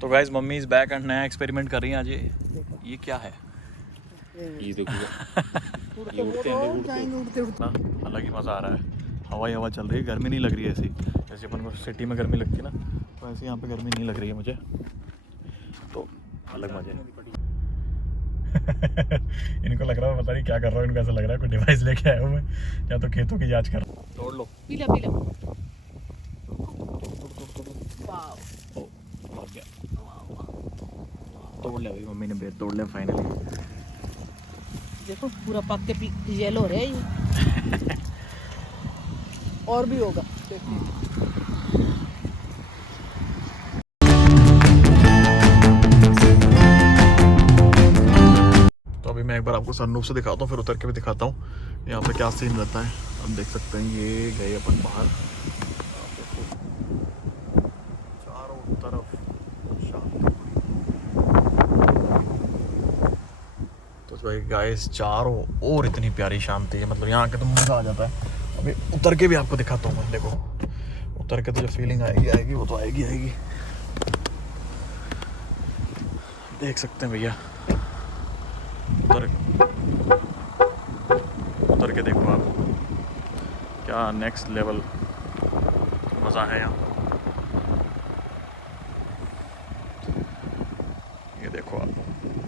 तो guys mummy is back and नया experiment कर रही हैं आज। ये क्या है? ये देखो ये उड़ते ना हालांकि मज़ा आ रहा है, हवा चल रही है, गर्मी नहीं लग रही है ऐसी जैसे अपन को सिटी में गर्मी लगती है ना, तो ऐसे यहाँ पे गर्मी नहीं लग रही है मुझे, तो अलग मजे हैं। इनको लग रहा है पता नहीं क्या कर रहा हूँ, इनको ऐसा लग रहा है कोई डिवाइस लेके आया हूँ मैं, या तो खेतों की जांच कर रहा हूँ। तोड़ लो पीला पीला। ओ, लग गया। तोड़ लिया भाई मम्मी ने, बेर तोड़ लिया फाइनली। देखो पूरा पक के येलो हो रहा है ये। और भी होगा देखो। तो अभी मैं एक बार आपको सनरूफ से दिखाता हूँ, फिर उतर के भी दिखाता हूँ यहाँ पे क्या सीन रहता है। आप देख सकते हैं ये गए अपन बाहर, चारों तरफ शांति। तो भाई गाइस चारों ओर इतनी प्यारी शांति है, मतलब यहाँ के तो मज़ा आ जाता है। अभी उतर के भी आपको दिखाता हूँ मैं, देखो उतर के तो जो फीलिंग आएगी वो तो आएगी। देख सकते हैं भैया, उतर के देखो आप, क्या नेक्स्ट लेवल मज़ा है यहाँ। ये देखो आप,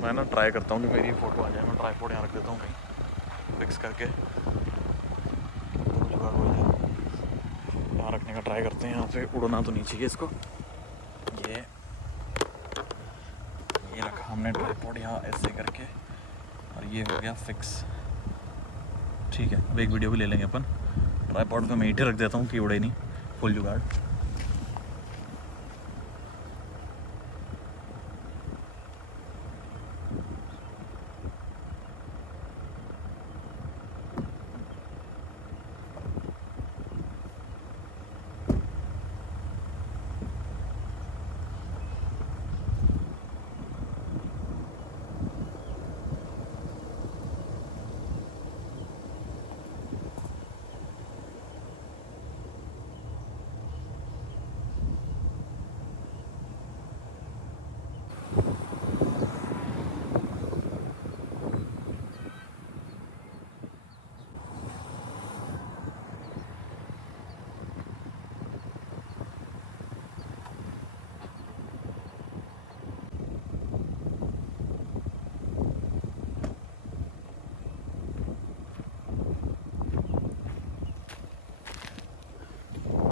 मैं ना ट्राई करता हूँ कि मेरी फ़ोटो आ जाए, मैं ट्राईपॉड यहाँ रख देता हूँ कहीं फिक्स करके, तो जुगाड़ हो जाए। यहाँ रखने का ट्राई करते हैं, यहाँ पे उड़ना तो नहीं चाहिए इसको। ये रखा हमने ट्राईपॉड यहाँ ऐसे करके, और ये हो गया फिक्स। ठीक है, अब एक वीडियो भी ले लेंगे अपन। ट्राईपॉड पे मैं ईंटें रख देता हूँ कि उड़े नहीं, फुल जुगाड़।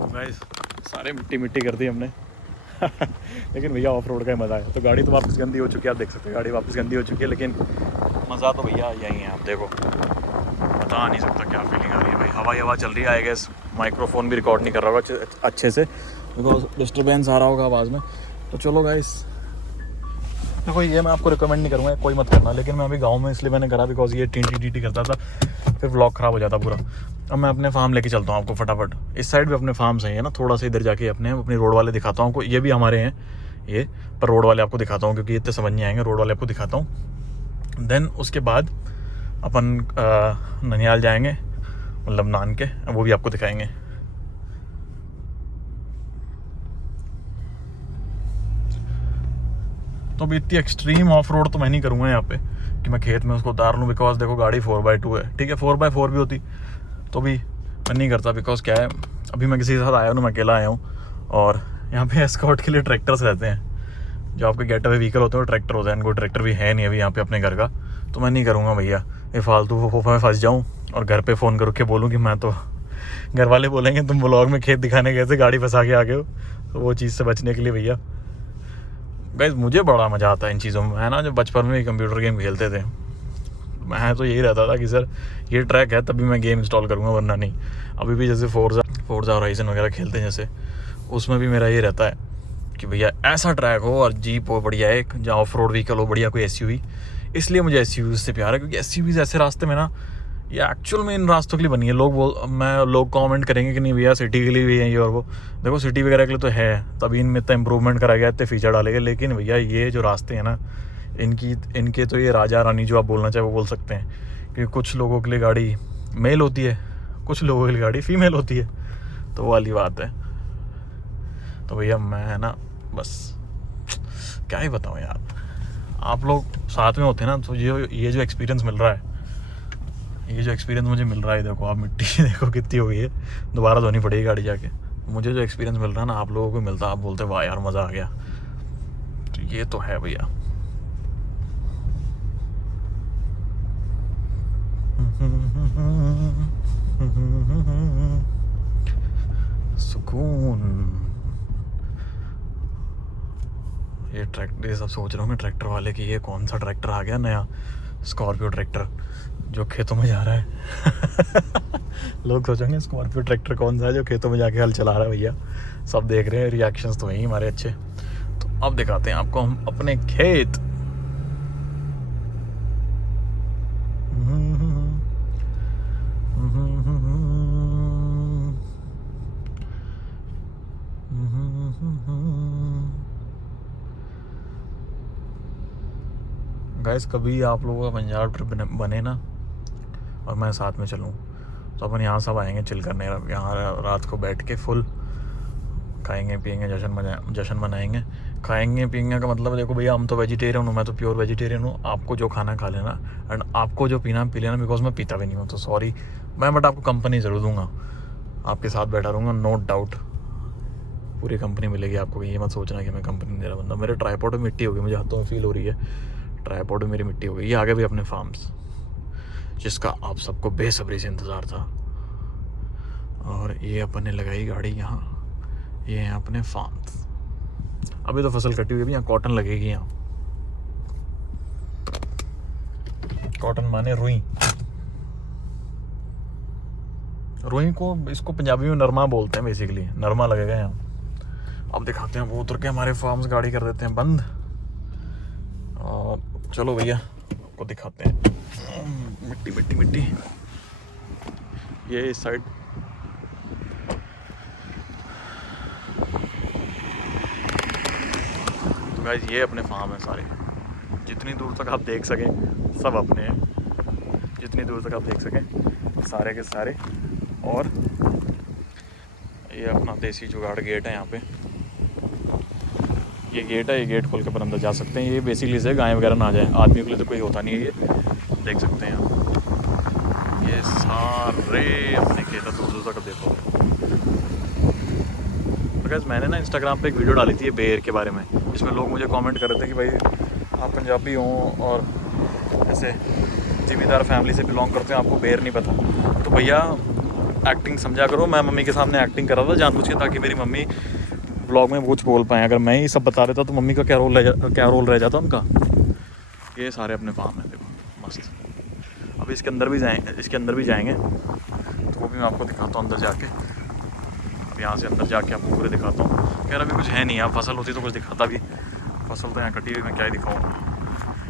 गाइस सारे मिट्टी कर दी हमने लेकिन भैया ऑफ रोड का ही मज़ा है। तो गाड़ी तो वापस गंदी हो चुकी है, आप देख सकते हैं गाड़ी वापस गंदी हो चुकी है, लेकिन मज़ा तो भैया यही है। आप देखो, बता नहीं सकता क्या फीलिंग आ रही है भाई। हवा चल रही है, आई गेस माइक्रोफोन भी रिकॉर्ड नहीं कर रहा होगा अच्छे से, बिकॉज डिस्टर्बेंस आ रहा होगा आवाज़ में। तो चलो गाइस, देखो ये मैं आपको रिकमेंड नहीं करूँगा, कोई मत करना, लेकिन मैं अभी गाँव में इसलिए मैंने करा बिकॉज ये टी करता था, फिर व्लॉग ख़राब हो जाता पूरा। अब मैं अपने फार्म लेके चलता हूँ आपको फटाफट। इस साइड भी अपने फार्म सही है ना, थोड़ा सा इधर जाके अपने रोड वाले दिखाता हूँ आपको। ये भी हमारे हैं ये, पर रोड वाले आपको दिखाता हूँ क्योंकि इतने समझ नहीं आएंगे, रोड वाले आपको दिखाता हूँ। देन उसके बाद अपन ननिहाल जाएंगे, मतलब नान के, वो भी आपको दिखाएंगे। तो अभी इतनी एक्सट्रीम ऑफ रोड तो मैं नहीं करूँगा यहाँ पे कि मैं खेत में उसको उतार लूँ, बिकॉज देखो गाड़ी 4x2 है, ठीक है 4x4 भी होती तो भी मैं नहीं करता। बिकॉज क्या है, अभी मैं किसी के साथ आया हूँ, मैं अकेला आया हूँ, और यहाँ पे एस्कॉर्ट के लिए ट्रैक्टर्स रहते हैं, जो आपके गेट अवे व्हीकल होते हैं वो ट्रैक्टर होता है। इनको ट्रैक्टर भी है नहीं अभी यहाँ पे अपने घर का, तो मैं नहीं करूँगा भैया ये फालतू में फंस जाऊँ और घर पे फ़ोन कर के बोलूँ कि मैं तो, घर वाले बोलेंगे तुम व्लॉग में खेत दिखाने गए थे, गाड़ी फंसा के आ गए हो। तो वो चीज़ से बचने के लिए भैया गाइस मुझे बड़ा मज़ा आता है इन चीज़ों में। मैं ना जब बचपन में कंप्यूटर गेम खेलते थे, मैं तो यही रहता था कि सर ये ट्रैक है तभी मैं गेम इंस्टॉल करूँगा, वरना नहीं। अभी भी जैसे फोर्जा होराइजन वगैरह खेलते हैं जैसे, उसमें भी मेरा ये रहता है कि भैया ऐसा ट्रैक हो और जीप हो बढ़िया, एक जहाँ ऑफ रोड व्हीकल हो बढ़िया, कोई एसयूवी। इसलिए मुझे एसयूवी से प्यार है, क्योंकि एसयूवीज ऐसे रास्ते में ना, ये एक्चुअल में इन रास्तों के लिए बनी है। लोग कमेंट करेंगे कि नहीं भैया सिटी के लिए भी है ये और वो, देखो सिटी वगैरह के लिए तो है, तभी इनमें इतना इंप्रूवमेंट कराया गया, इतने फीचर डाले गए। लेकिन भैया ये जो रास्ते हैं ना, इनके तो ये राजा रानी जो आप बोलना चाहे वो बोल सकते हैं, क्योंकि कुछ लोगों के लिए गाड़ी मेल होती है, कुछ लोगों के लिए गाड़ी फीमेल होती है, तो वो वाली बात है। तो भैया मैं ना बस क्या ही बताऊँ यार, आप लोग साथ में होते हैं ना तो ये जो एक्सपीरियंस मिल रहा है, ये जो एक्सपीरियंस मुझे मिल रहा है, देखो आप मिट्टी देखो कितनी हो गई है, दोबारा धोनी पड़ेगी गाड़ी जाके। मुझे जो एक्सपीरियंस मिल रहा है ना आप लोगों को मिलता, आप बोलते वाह यार मज़ा आ गया, तो ये तो है भैया। सुकून। ये ट्रैक्टर, ये सब सोच रहा हूँ मैं ट्रैक्टर वाले की, ये कौन सा ट्रैक्टर आ गया नया, स्कॉर्पियो ट्रैक्टर जो खेतों में जा रहा है। लोग सोचेंगे स्कॉर्पियो ट्रैक्टर कौन सा है जो खेतों में जाके हल चला रहा है भैया। सब देख रहे हैं, रिएक्शंस तो वही हमारे अच्छे। तो अब दिखाते हैं आपको हम अपने खेत। गाइस कभी आप लोगों का पंजाब ट्रिप बने ना और मैं साथ में चलूँ तो अपन यहाँ सब आएंगे चिल करने, यहाँ रात को बैठ के फुल खाएंगे पिएंगे, जश्न मनाएंगे। खाएंगे पिएंगे का मतलब देखो भैया, हम तो वेजिटेरियन हूँ, मैं तो प्योर वेजिटेरियन हूँ। आपको जो खाना खा लेना एंड आपको जो पीना पी लेना, बिकॉज मैं पीता भी नहीं हूँ तो सॉरी मैं, बट आपको कंपनी ज़रूर दूंगा, आपके साथ बैठा रहूँगा नो डाउट, पूरी कंपनी मिलेगी आपको। ये मत सोचना कि मैं कंपनी दे रहा बंदा। मेरे ट्राईपॉड में मिट्टी हो गई, मुझे हाथों में फील हो रही है, ट्राईपॉड में मेरी मिट्टी हो गई। ये आगे भी अपने फार्म्स जिसका आप सबको बेसब्री से इंतज़ार था, और ये अपन ने लगाई गाड़ी यहाँ, ये हैं अपने फार्म्स। अभी तो फसल कटी हुई है, यहाँ कॉटन लगेगी, यहाँ कॉटन माने रुई। रुई को, इसको पंजाबी में नरमा बोलते हैं बेसिकली, नरमा लगेगा यहाँ। अब दिखाते हैं, वो उतर के हमारे फार्म्स गाड़ी कर देते हैं बंद, और चलो भैया आपको दिखाते हैं। मिट्टी मिट्टी मिट्टी, ये इस साइड तो गाइस ये अपने फार्म है सारे, जितनी दूर तक आप देख सकें सब अपने हैं, जितनी दूर तक आप देख सकें सारे के सारे। और ये अपना देसी जुगाड़ गेट है यहाँ पे, ये गेट है, ये गेट खोल के अपन अंदर जा सकते हैं। ये बेसिकली से गाय वगैरह ना जाए, आदमी के लिए तो कोई होता नहीं है, ये देख सकते हैं आप। ये सारे अपने खेत दूर दूर तक देखो। तो गाइस मैंने ना इंस्टाग्राम पे एक वीडियो डाली थी बेर के बारे में, जिसमें लोग मुझे कमेंट कर रहे थे कि भाई आप पंजाबी हो और ऐसे ज़िम्मेदार फैमिली से बिलोंग करते हैं, आपको बेर नहीं पता। तो भैया एक्टिंग समझा करो, मैं मम्मी के सामने एक्टिंग कर रहा था जानबूझ के, ताकि मेरी मम्मी ब्लॉग में कुछ बोल पाएँ। अगर मैं ही सब बता देता तो मम्मी का क्या रोल रह जाता उनका। ये सारे अपने फार्म हैं देखो मस्त। अब इसके अंदर भी जाएंगे तो वो भी मैं आपको दिखाता हूँ अंदर जाके। अब यहाँ से अंदर जाके आपको पूरे दिखाता हूँ। खैर अभी कुछ है नहीं, यहाँ फसल होती तो कुछ दिखाता भी, फसल तो यहाँ कटी हुई, मैं क्या ही दिखाऊँ।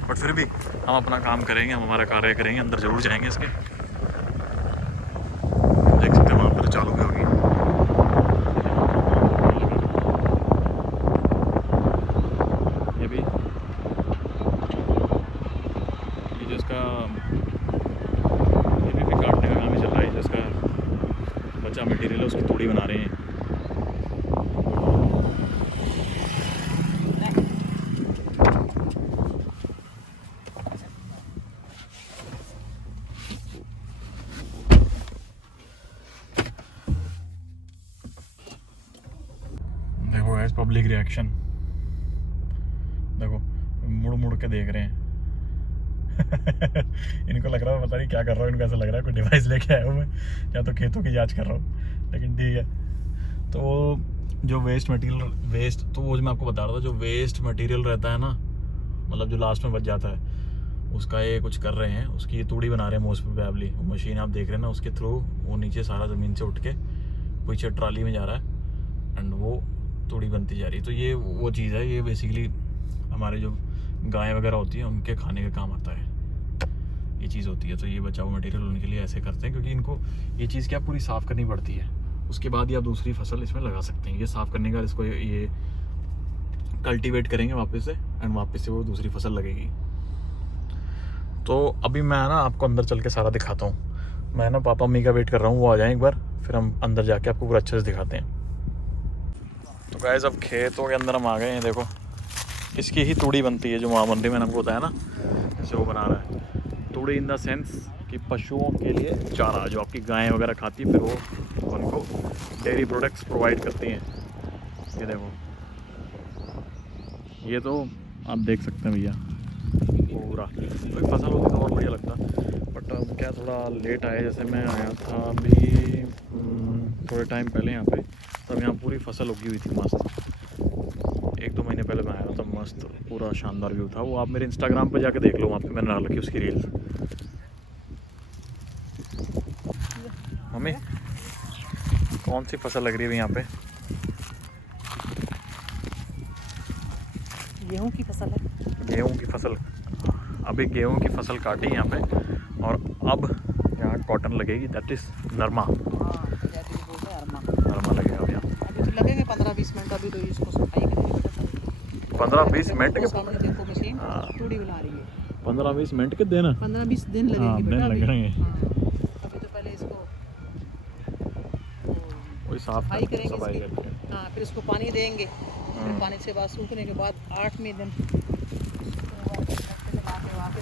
बट फिर भी हम अपना काम करेंगे, हम हमारा कार्य करेंगे, अंदर ज़रूर जाएंगे इसके। देख सकते हैं वहाँ पर चालू भी होगी। ये भी ये जिसका ये भी काटने का काम ही चल रहा है, जिसका बचा मटेरियल है उसकी तोड़ी बना रहे हैं। देखो गाइस पब्लिक रिएक्शन देखो, मुड़ मुड़ के देख रहे हैं। इनको लग रहा है पता नहीं क्या कर रहा हूँ, इनको ऐसा लग रहा है कोई डिवाइस लेके आया हूँ मैं, या तो खेतों की जांच कर रहा हूँ। लेकिन ठीक है, तो जो वेस्ट मटेरियल तो वो जो मैं आपको बता रहा था, जो वेस्ट मटेरियल रहता है ना, मतलब जो लास्ट में बच जाता है, उसका ये कुछ कर रहे हैं, उसकी तूड़ी बना रहे हैं मोस्ट प्रोबेबली। वो मशीन आप देख रहे हैं ना, उसके थ्रू वो नीचे सारा ज़मीन से उठ के पीछे ट्राली में जा रहा है एंड वो तूड़ी बनती जा रही है। तो ये वो चीज़ है, ये बेसिकली हमारे जो गाय वगैरह होती है उनके खाने का काम आता है, ये चीज़ होती है। तो ये बचा हुआ मटेरियल उनके लिए ऐसे करते हैं, क्योंकि इनको ये चीज़ क्या पूरी साफ़ करनी पड़ती है, उसके बाद ही आप दूसरी फसल इसमें लगा सकते हैं। ये साफ़ करने का, इसको ये कल्टीवेट करेंगे वापस से एंड वापस से वो दूसरी फसल लगेगी। तो अभी मैं ना आपको अंदर चल के सारा दिखाता हूँ। मैं ना पापा मम्मी का वेट कर रहा हूँ, वो आ जाएं एक बार, फिर हम अंदर जाके आपको पूरा अच्छे से दिखाते हैं। तो गाइस अब खेतों के अंदर हम आ गए हैं। देखो इसकी ही तूड़ी बनती है जो वहाँ बन रही, मैंने आपको बताया ना, जैसे वो बना रहा है। तूड़ी इन द सेंस कि पशुओं के लिए चारा जो आपकी गायें वगैरह खाती है, फिर वो उनको डेयरी प्रोडक्ट्स प्रोवाइड करती हैं। ये देखो, ये तो आप देख सकते हैं भैया पूरा। कोई फसल होती तो और बढ़िया लगता, बट अब क्या थोड़ा लेट आया। जैसे मैं आया था अभी थोड़े टाइम पहले यहाँ पे, तब यहाँ पूरी फसल उगी हुई थी मस्त। 1-2 महीने पहले मैं आया था, मस्त पूरा शानदार व्यू था। वो आप मेरे इंस्टाग्राम पे जाके देख लो, वहाँ पे मैंने डाल रखी उसकी रील्स। मम्मी कौन सी फसल लग रही है यहाँ पे? गेहूं की फसल है। गेहूं की फसल। अभी गेहूं की फसल काटी यहाँ पे, और अब यहाँ कॉटन लगेगी, दैट इज नरमा। हाँ, जैसे कि बोलते हैं अरमा। नरमा लगेगा अब यहाँ। अभी तो लगेंगे 15-20 मिनट। अभी तो इसको सफाई करेंगे। 15-20 मिनट के सामने देखो मशीन तूड़ी बना रही है। 15-20 मिनट के दिन 15-20 दिन हाँ, लगेंगे दिन बेटा अभी। लगेंगे। हाँ, अभी तो पहले इसको वही साफ सफाई करेंगे सफाई इसकी। करके। हाँ, फिर इसको पानी देंगे। फिर पानी से बाद सूखने के बाद 8वें दिन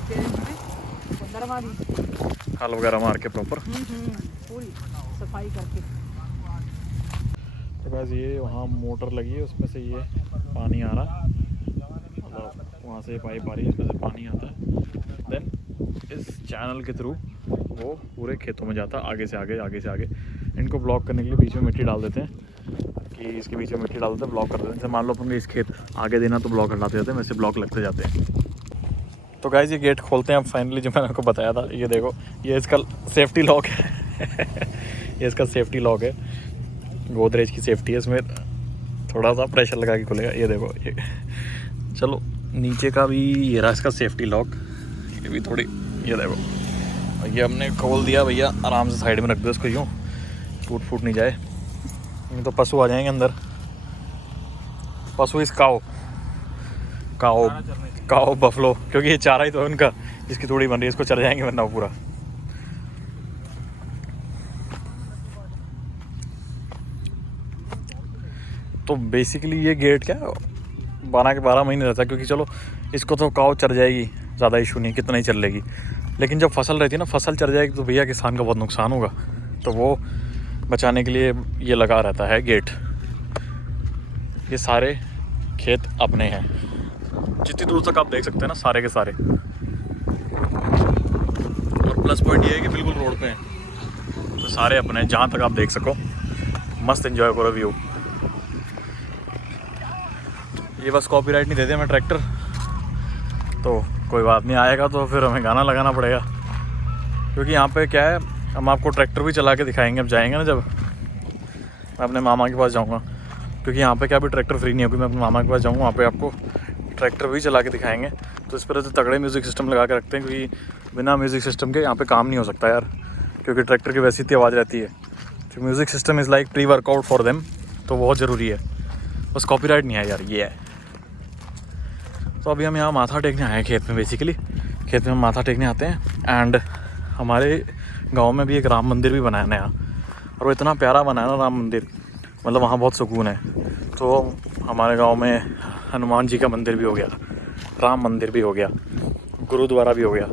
फिर नरमा भी हल वगैरह मार के प्रॉपर। पूरी सफाई करके। तो बस ये वहाँ मोटर लगी है, उसमें से ये पानी आ रहा है, मतलब वहाँ से पाइप आ रही है, इसमें से पानी आता है। देन इस चैनल के थ्रू वो पूरे खेतों में जाता है, आगे से आगे, आगे से आगे। इनको ब्लॉक करने के लिए बीच में मिट्टी डाल देते हैं, कि इसके बीच में मिट्टी डाल देते हैं, ब्लॉक कर देते हैं। जैसे मान लो अपन इस खेत आगे देना तो ब्लॉक हटाते जाते हैं, वैसे ब्लॉक लगते जाते हैं। तो गाइस ये गेट खोलते हैं अब फाइनली, जो मैंने आपको बताया था। ये देखो, ये इसका सेफ्टी लॉक है ये इसका सेफ्टी लॉक है, गोदरेज की सेफ्टी है। इसमें थोड़ा सा प्रेशर लगा के खुलेगा। ये देखो, ये चलो नीचे का भी ये रहा इसका सेफ्टी लॉक, ये भी थोड़ी, ये देखो, ये हमने खोल दिया भैया। आराम से साइड में रख दो इसको, यूँ फूट नहीं जाए, नहीं तो पशु आ जाएंगे अंदर। पशु इस काओ बफलो, क्योंकि ये चारा ही तो है उनका, इसकी थोड़ी बन रही है, इसको चल जाएंगे वरना पूरा। तो बेसिकली ये गेट क्या 12 के 12 महीने रहता है, क्योंकि चलो इसको तो काव चर जाएगी, ज़्यादा इशू नहीं, कितना ही चल लेगी। लेकिन जब फसल रहती है ना, फसल चर जाएगी तो भैया किसान का बहुत नुकसान होगा। तो वो बचाने के लिए ये लगा रहता है गेट। ये सारे खेत अपने हैं, जितनी दूर तक आप देख सकते हैं ना, सारे के सारे। और प्लस पॉइंट ये है कि बिल्कुल रोड पे हैं, तो सारे अपने हैं, जहाँ तक आप देख सको। मस्त एंजॉय करो व्यू। ये बस कॉपीराइट नहीं देते हमें ट्रैक्टर, तो कोई बात नहीं, आएगा तो फिर हमें गाना लगाना पड़ेगा। क्योंकि यहाँ पे क्या है, हम आपको ट्रैक्टर भी चला के दिखाएंगे अब जाएंगे ना, जब मैं अपने मामा के पास जाऊँगा। क्योंकि यहाँ पे क्या भी ट्रैक्टर फ्री नहीं है, क्योंकि मैं अपने मामा के पास जाऊँगा, वहाँ पे आपको ट्रैक्टर भी चला के दिखाएंगे। तो इस पर से तगड़े म्यूज़िक सिस्टम लगा के रखते हैं, क्योंकि बिना म्यूज़िक सिस्टम के यहाँ पे काम नहीं हो सकता यार, क्योंकि ट्रैक्टर की वैसी इतनी आवाज़ रहती है। तो music system is like pre workout for them, तो बहुत ज़रूरी है। बस कॉपीराइट नहीं है यार, ये है। तो अभी हम यहाँ माथा टेकने आए हैं खेत में। बेसिकली खेत में हम माथा टेकने आते हैं। एंड हमारे गांव में भी एक राम मंदिर भी बनाया नया, और वो इतना प्यारा बनाया ना राम मंदिर, मतलब वहाँ बहुत सुकून है। तो हमारे गांव में हनुमान जी का मंदिर भी हो गया, राम मंदिर भी हो गया, गुरुद्वारा भी हो गया।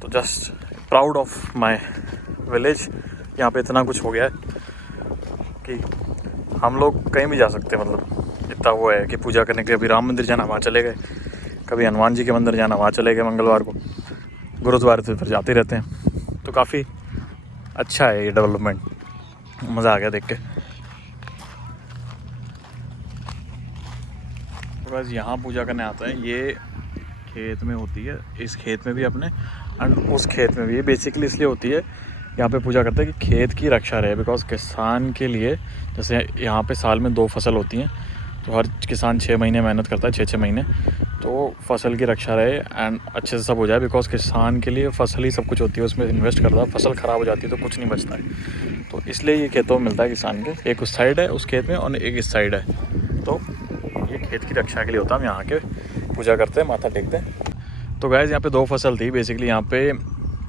तो just proud of my village. यहाँ पे इतना कुछ हो गया है कि हम लोग कहीं भी जा सकते हैं, मतलब इतना वो है कि पूजा करने के लिए। अभी राम मंदिर जाना, वहाँ चले गए, कभी हनुमान जी के मंदिर जाना, वहाँ चले गए मंगलवार को, गुरुद्वारे से फिर जाते रहते हैं। तो काफ़ी अच्छा है ये डेवलपमेंट, मज़ा आ गया देख के। तो बस यहाँ पूजा करने आता है, ये खेत में होती है, इस खेत में भी अपने एंड उस खेत में भी। बेसिकली इसलिए होती है, यहाँ पे पूजा करते हैं कि खेत की रक्षा रहे। बिकॉज किसान के लिए, जैसे यहाँ पे साल में 2 फसल होती हैं, तो हर किसान 6 महीने मेहनत करता है, 6-6 महीने, तो फसल की रक्षा रहे एंड अच्छे से सब हो जाए। बिकॉज किसान के लिए फसल ही सब कुछ होती है, उसमें इन्वेस्ट करता है, फसल ख़राब हो जाती है तो कुछ नहीं बचता है। तो इसलिए ये खेतों में मिलता है किसान के, एक उस साइड है उस खेत में और एक इस साइड है। तो ये खेत की रक्षा के लिए होता है। हम यहाँ के पूजा करते हैं, माथा टेकते हैं। तो गाइस यहाँ पे 2 फसल थी बेसिकली। यहाँ पे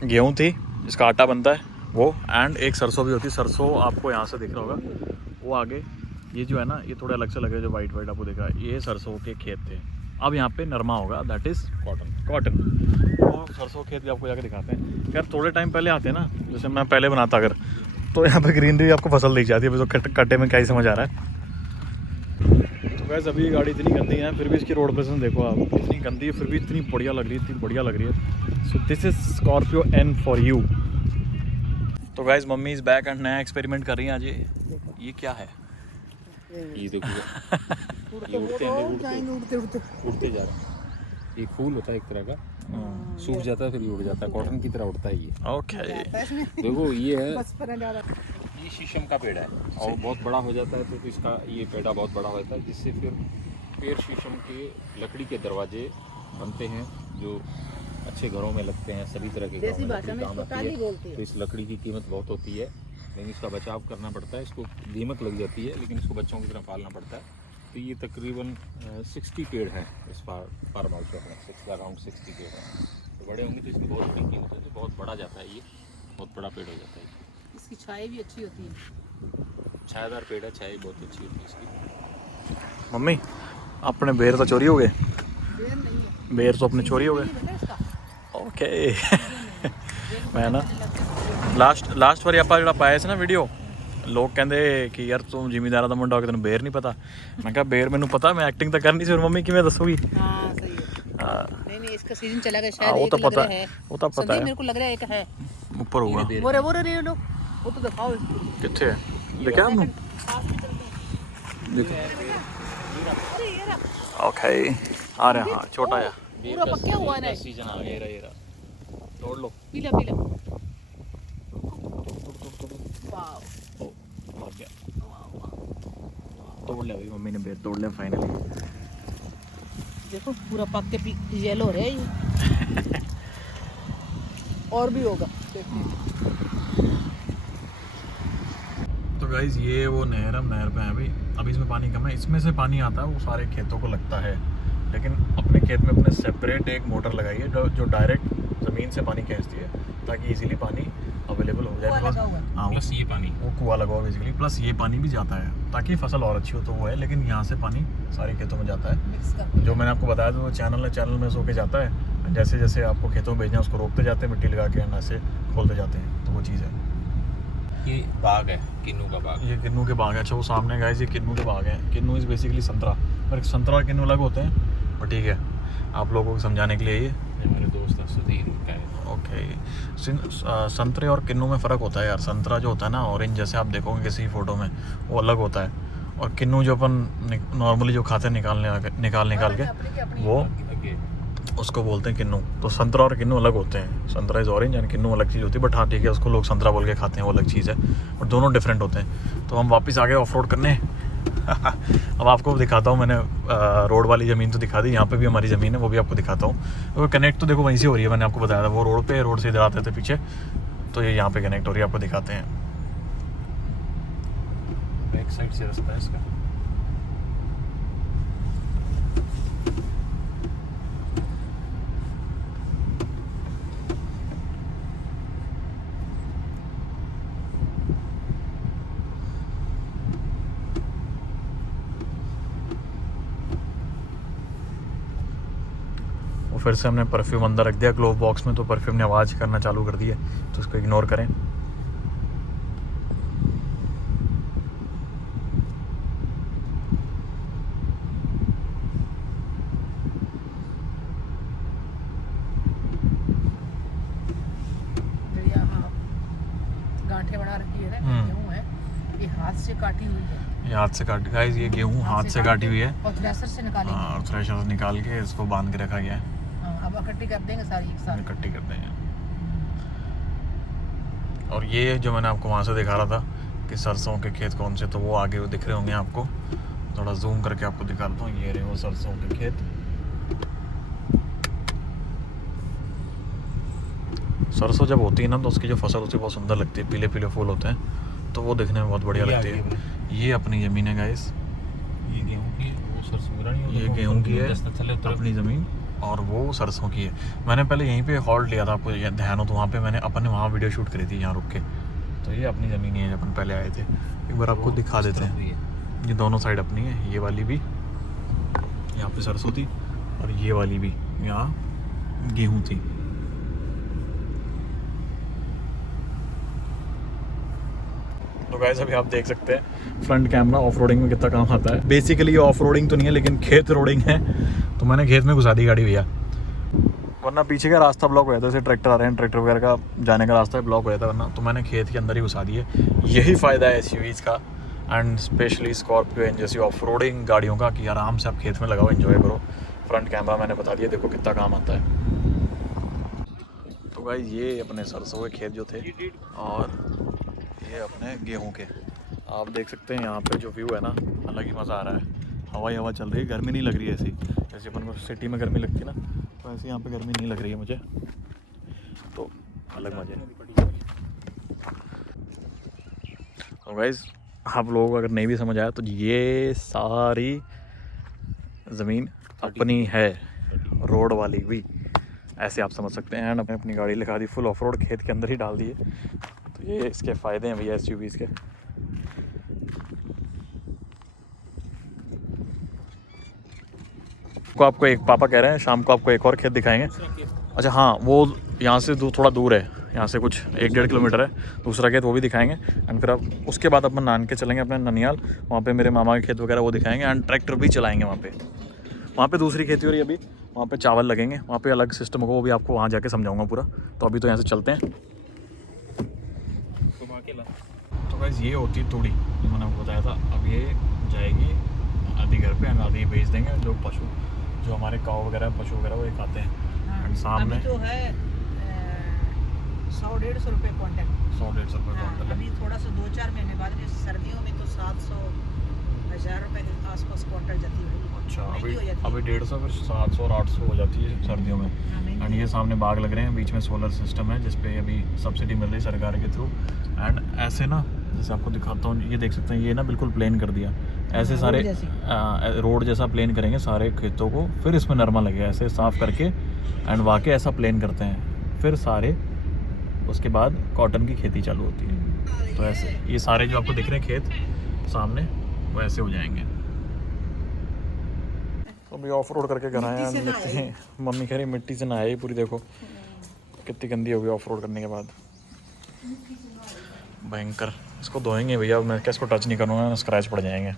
गेहूँ थी जिसका आटा बनता है वो, एंड एक सरसों भी होती है। सरसों आपको यहाँ से दिख रहा होगा, वो आगे ये जो है ना, ये थोड़े अलग से लगे, जो वाइट वाइट आपको दिख रहा है, ये सरसों के खेत थे। अब यहाँ पे नरमा होगा, दैट इज़ कॉटन। तो सरसों खेत भी आपको जाके दिखाते हैं। यार थोड़े टाइम पहले आते हैं ना, जैसे मैं पहले बनाता अगर, तो यहाँ पे ग्रीनरी आपको फसल दिख जाती है। अभी तो कट्टे में क्या ही समझ आ रहा है। तो वैसे अभी गाड़ी इतनी गंदी है, फिर भी इसकी रोड प्रेजेंस देखो आप, इतनी गंदी है फिर भी इतनी बढ़िया लग रही है, इतनी बढ़िया लग रही है। So this is Scorpio N for you. तो guys mummy is back and नया एक्सपेरिमेंट कर रही हैं आज। ये क्या है? ये देखो ये उड़ते हैं, उड़ते जा रहे हैं। ये फूल होता है एक तरह का, सूख जाता है फिर ये उड़ जाता है, कॉटन की तरह उड़ता है ये। ओके देखो ये है, ये शीशम का पेड़ है और बहुत बड़ा हो जाता है तो फिर इसका ये पेड़ा बहुत बड़ा होता है, जिससे फिर पेड़ शीशम के लकड़ी के दरवाजे बनते हैं जो अच्छे घरों में लगते हैं, सभी तरह के घरों में लकड़ी काम आती है। तो इस लकड़ी की कीमत बहुत होती है, लेकिन इसका बचाव करना पड़ता है। इसको दीमक लग जाती है लेकिन इसको बच्चों की तरह पालना पड़ता है। तो ये तकरीबन 60 पेड़ हैं इस फार्म हाउस में, अराउंड 60 पेड़ हैं। तो बड़े होंगे तो इसकी बहुत बड़ी कीमत है, तो बहुत बड़ा जाता है, ये बहुत बड़ा पेड़ हो जाता है। इसकी छाई भी अच्छी होती है, छायादार पेड़ है, छाई बहुत अच्छी होती है इसकी। मम्मी अपने बेर तो चोरी हो गए? बेर नहीं है, बेर तो अपने चोरी हो गए। बेटा इसका ओके मैं ना लास्ट वारी आप जो पाया ना वीडियो, लोग कहते कि यार तुम जिमीदारा का मुंडा हो तेन बेर नहीं पता। मैं कहा बेर मैंने पता, मैं एक्टिंग तो करनी सी, और मम्मी किवें दसूगी? हाँ सही है। नहीं इसका सीजन चला गया शायद। वो तो एक लग पता रहा है, वो तो पता है, मेरे को लग रहा है एक है ऊपर होगा। वो रे लो, वो तो दिखाओ इसको। किथे है? देखा आपने? ओके आ रहा, हाँ छोटा है, पूरा पक्का हुआ है ना, सीजन आ गया। ये रहा तोड़ लो, पीला पीला। वाव मर गया। तोड़ लिया भाई, मम्मी ने बेर तोड़ लिया फाइनली। देखो पूरा पक के येलो हो रहा है ये। और भी होगा तो गाइज ये वो नहर, हम नहर पे हैं अभी। अभी इसमें पानी कम है, इसमें से पानी आता है वो सारे खेतों को लगता है, लेकिन अपने खेत में अपने सेपरेट एक मोटर लगाई है जो डायरेक्ट ज़मीन से पानी खींचती है, ताकि इजीली पानी अवेलेबल हो जाए। हाँ प्लस ये पानी, वो कुआं लगा हुआ बेसिकली, प्लस ये पानी भी जाता है ताकि फसल और अच्छी हो, तो वो है। लेकिन यहाँ से पानी सारे खेतों में जाता है। मिक्स करके जो मैंने आपको बताया था, वो चैनल में सो के जाता है, जैसे जैसे आपको खेतों में भेजना है उसको रोकते जाते हैं, मिट्टी लगा के ना से खोलते जाते हैं, तो वो चीज़ है। ये बाग है, किन्नू का बाग। ये किन्नू के बाग है। अच्छा वो सामने गाइस ये किन्नू के बाग है। किन्नू इज़ बेसिकली संतरा, पर संतरा और किन्नू अलग होते हैं, और ठीक है आप लोगों को समझाने के लिए ये मेरे दोस्त सुधीर का है। ओके। संतरे और किन्नू में फ़र्क होता है यार। संतरा जो होता है ना ऑरेंज, जैसे आप देखोगे किसी फोटो में, वो अलग होता है, और किन्नू जो अपन नॉर्मली जो खाते हैं निकाल के, वो उसको बोलते हैं किन्नू। तो संतरा और किन्नू अलग होते हैं। संतरा इज़ ऑरेंज एंड किन्नू अलग चीज़ होती है, बट हाँ ठीक है, उसको लोग संतरा बोल के खाते हैं, वो अलग चीज़ है, बट दोनों डिफरेंट होते हैं। तो हम वापस आ गए ऑफ रोड करने। अब आपको दिखाता हूँ, मैंने रोड वाली ज़मीन तो दिखा दी, यहाँ पे भी हमारी ज़मीन है, वो भी आपको दिखाता हूँ। वो कनेक्ट तो देखो वहीं से हो रही है, मैंने आपको बताया था, वो रोड पे, रोड से इधर आते थे पीछे, तो ये यहाँ पे कनेक्ट हो रही है, आपको दिखाते हैं। बैक साइड से रास्ता है इसका। फिर से हमने परफ्यूम अंदर रख दिया ग्लोव बॉक्स में, तो परफ्यूम ने आवाज़ करना चालू कर दी है, तो इसको इग्नोर करें। यहाँ गांठें बना रखी है ना, गेहूं है, ये हाथ से काटी हुई है। ये हाथ से काट, गाइस ये गेहूँ हाथ से काटी हुई है, और थ्रेशर से निकालेंगे। हाँ, और थ्रेशर से निकाल के इसको बांध के रखा गया है। अब इकट्ठी कर देंगे सारी एक साथ, इकट्ठी कर देंगे। और ये जो मैंने आपको वहाँ से दिखा रहा था कि सरसों के खेत कौन से, तो वो आगे वो दिख रहे होंगे आपको, थोड़ा जूम करके आपको दिखाता हूँ। ये रहे वो सरसों के खेत। सरसों जब होती है ना, तो उसकी जो फसल होती है बहुत सुंदर लगती है, पीले पीले फूल होते हैं, तो वो देखने में बहुत बढ़िया लगती है। ये अपनी ज़मीन है गाइस, ये गेहूं की, वो सरसों नहीं, ये गेहूं की है अपनी ज़मीन, और वो सरसों की है। मैंने पहले यहीं पे हॉल्ट लिया था, आपको ध्यान हो तो, वहाँ पे मैंने वहाँ वीडियो शूट करी थी यहाँ रुक के। तो ये अपनी ज़मीन ही है, अपन पहले आए थे। एक बार आपको दिखा देते हैं, ये दोनों साइड अपनी है, ये वाली भी, यहाँ पे सरसों थी, और ये वाली भी यहाँ गेहूँ थी। तो गाइस अभी आप देख सकते हैं फ्रंट कैमरा ऑफ रोडिंग में कितना काम आता है। बेसिकली ये ऑफ रोडिंग तो नहीं है लेकिन खेत रोडिंग है, तो मैंने खेत में घुसा दी गाड़ी भैया, वरना पीछे का रास्ता ब्लॉक हो जाता है। जैसे ट्रैक्टर आ रहे हैं, ट्रैक्टर वगैरह का जाने का रास्ता ब्लॉक हो जाता है, वरना तो मैंने खेत के अंदर ही घुसा दिए। यही फ़ायदा है SUVs का एंड स्पेशली स्कॉर्पियो एंड जैसी ऑफ रोडिंग गाड़ियों का कि आराम से आप खेत में लगाओ, एंजॉय करो। फ्रंट कैमरा मैंने बता दिया, देखो कितना काम आता है। तो भाई ये अपने सरसों के खेत जो थे और ये अपने गेहूं के, आप देख सकते हैं यहाँ पे जो व्यू है ना, अलग ही मज़ा आ रहा है। हवा चल रही है, गर्मी नहीं लग रही है ऐसी जैसे अपन को सिटी में गर्मी लगती है ना, तो ऐसे यहाँ पे गर्मी नहीं लग रही है मुझे, तो अलग मज़े है। तो गाइस आप लोगों को अगर नहीं भी समझ आया तो ये सारी ज़मीन अपनी है, रोड वाली भी, ऐसे आप समझ सकते हैं। एंड अपने अपनी गाड़ी लगा दी, फुल ऑफ रोड खेत के अंदर ही डाल दिए। तो ये इसके फ़ायदे हैं भैया SUVs के। को आपको एक पापा कह रहे हैं शाम को आपको एक और खेत दिखाएंगे। अच्छा हाँ, वो यहाँ से थोड़ा दूर है, यहाँ से कुछ 1-1.5 किलोमीटर है दूसरा खेत, वो भी दिखाएंगे। एंड फिर अब उसके बाद अपन नान के चलेंगे अपने ननियाल, वहाँ पे मेरे मामा के खेत वगैरह वो दिखाएंगे एंड ट्रैक्टर भी चलाएंगे वहाँ पे दूसरी खेती हो रही है अभी, वहाँ पे चावल लगेंगे, वहाँ पे अलग सिस्टम होगा, वो भी आपको वहाँ जाके समझाऊंगा पूरा। तो अभी तो यहाँ से चलते हैं। तो गाइस ये होती है तूड़ी जो मैंने आपको बताया था। अब ये जाएगी आधी घर पे एंड आधी बेच देंगे जो पशु, जो हमारे काऊ वगैरह पशु वगैरह वो ये खाते हैं। एंड सामने अभी तो है 100-150 रुपये क्विंटल। 100-150 रुपये क्विंटल। अभी थोड़ा सा 2-4 महीने बाद में सर्दियों में तो 700-1000 रुपये के आसपास क्विंटल जाती है। अच्छा अभी 150 फिर 700 और 800 हो जाती है सर्दियों में। एंड ये सामने बाग लग रहे हैं, बीच में सोलर सिस्टम है जिसपे अभी सब्सिडी मिल रही है सरकार के थ्रू। एंड ऐसे ना जैसे आपको दिखाता हूँ, ये देख सकते हैं, ये ना बिल्कुल प्लेन कर दिया, ऐसे सारे रोड जैसा प्लेन करेंगे सारे खेतों को, फिर इसमें नरमा लगेगा ऐसे साफ़ करके एंड वाकई ऐसा प्लेन करते हैं, फिर सारे उसके बाद कॉटन की खेती चालू होती है। तो ऐसे ये सारे जो आपको दिख रहे हैं खेत सामने वो ऐसे हो जाएंगे। तो अभी ऑफ रोड करके घर आए हैं, देखते हैं मम्मी कह रही मिट्टी से नहाई पूरी, देखो कितनी गंदी हो गई ऑफ रोड करने के बाद, भयंकर। इसको धोएंगे भैया, मैं क्या इसको टच नहीं करूँगा, स्क्रैच पड़ जाएंगे।